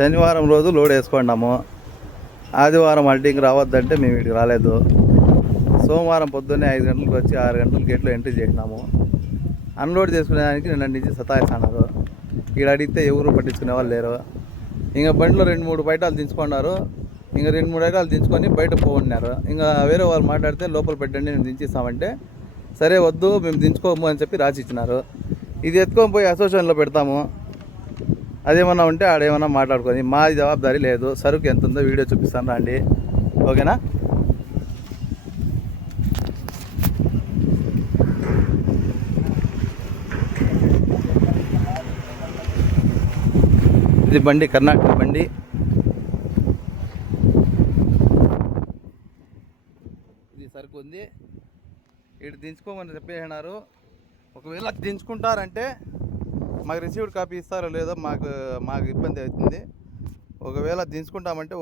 శనివారం రోజు లోడ్ వేసుకున్నాము. ఆదివారం హల్టింగ్ రావద్దంటే మేము ఇక్కడికి రాలేదు. సోమవారం పొద్దున్నే 5 గంటలకు వచ్చి 6 గంటల గేట్లో ఎంట్రీ చేసినాము. అన్లోడ్ చేసుకునేదానికి నిన్న నుంచి సతాయిస్తున్నారు. ఇక్కడ అడిగితే ఎవరు పట్టించుకునే వాళ్ళు లేరు. ఇంకా బండిలో 2-3 బయటాలు దించుకున్నారు. ఇంకా 2-3 ఐటాలు దించుకొని బయట పోన్నారు. ఇంకా వేరే వాళ్ళు మాట్లాడితే లోపల పెట్టండి మేము దించిస్తామంటే సరే వద్దు మేము దించుకోము అని చెప్పి రాసిచ్చినారు. ఇది ఎత్తుకొని పోయి అసోసియేషన్లో పెడతాము. అదేమన్నా ఉంటే ఆడేమన్నా మాట్లాడుకొని మా జవాబారి లేదు. సరుకు ఎంత ఉందో వీడియో చూపిస్తాను రండి, ఓకేనా? ఇది బండి, కర్ణాటక బండి. ఇది సరుకు ఉంది, ఇటు దించుకోమని చెప్పేసినారు. ఒకవేళ దించుకుంటారంటే మాకు రిసీవ్డ్ కాపీ ఇస్తారో లేదో మాకు ఇబ్బంది అవుతుంది. ఒకవేళ దించుకుంటామంటే